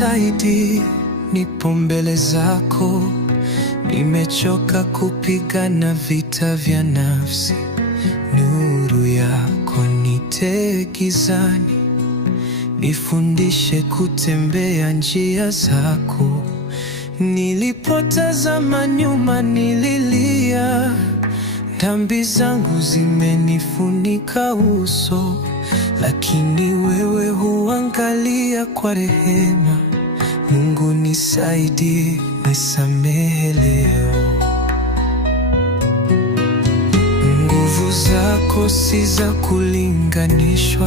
nisaidie, nipo mbele zako. Nimechoka kupigana vita vya nafsi, nuru yako nitie gizani. Nifundishe kutembea njia zako. Nilipotazama nyuma nililia, dhambi zangu zimenifunika uso, lakini wewe huangalia kwa rehema. Mungu nisaidie, nisamehe leo. Nguvu zako si za kulinganishwa.